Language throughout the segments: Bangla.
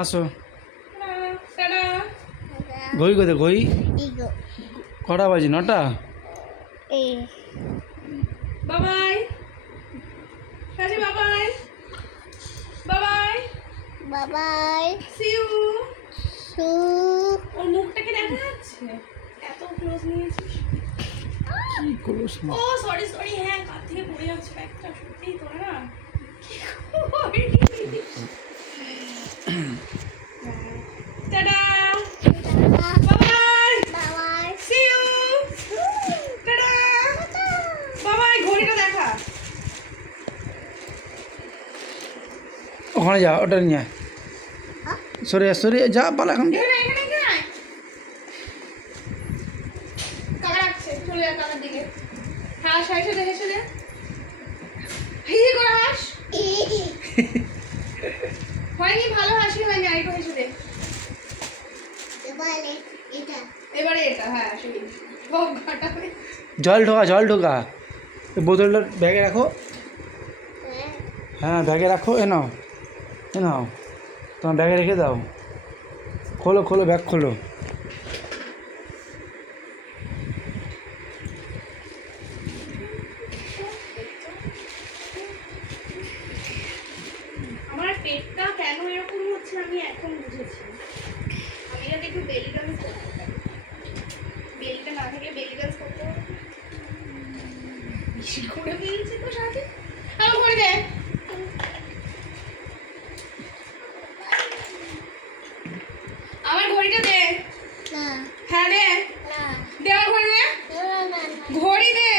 আসো ঘড়ি কোথায় ঘড়ি কটা বাজি 9টা বাবাই কাছে বাবাই বাবাই বাবাই সি ইউ সু ওর মুখটাকে দেখা যাচ্ছে এত ক্লোজ নিয়েছিস কি করলো ও সরি সরি হ্যাঁ কার থেকে পড়ে যাচ্ছে ব্যাগটা সত্যি তোরা না টাটা বাবাই বাবাই সি ইউ টাটা বাবাই ঘড়িটা দেখা ওখানে যা ওটা নিয়ে আয়। সরে যা পালা এখন এখানে এখানে এখানে কাকা রাখছে চলে যা কাকার দিকে হাস হাসে দে হেসে দে হি করে হাস হয়নি ভালো হাসি হয়নি আরেকটু হেসে দে এবারে এটা হ্যাঁ সেই খুব ঘাটাবে জল ঢোকা এই বোতলটা ব্যাগে রাখো হ্যাঁ ব্যাগে রাখো এ নাও তোমার ব্যাগে রেখে দাও খোলো ব্যাগ খোলো আমার পেটটা কেন এরকম হচ্ছে আমি এখন বুঝেছি আমি যাতে একটু বেলি ডান্স করতে পারি বেলিটা না থেকে বেলি ডান্স করতে হবে বেশি করে ফেলছি তো সাথে আমার করে দে আমার ঘড়িটা দে হ্যাঁ দে দে আমার ঘড়ি দে ঘড়ি দে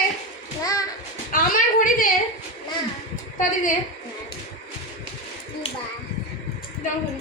আমার ঘড়ি দে তাড়াতাড়ি দে দাও ঘড়ি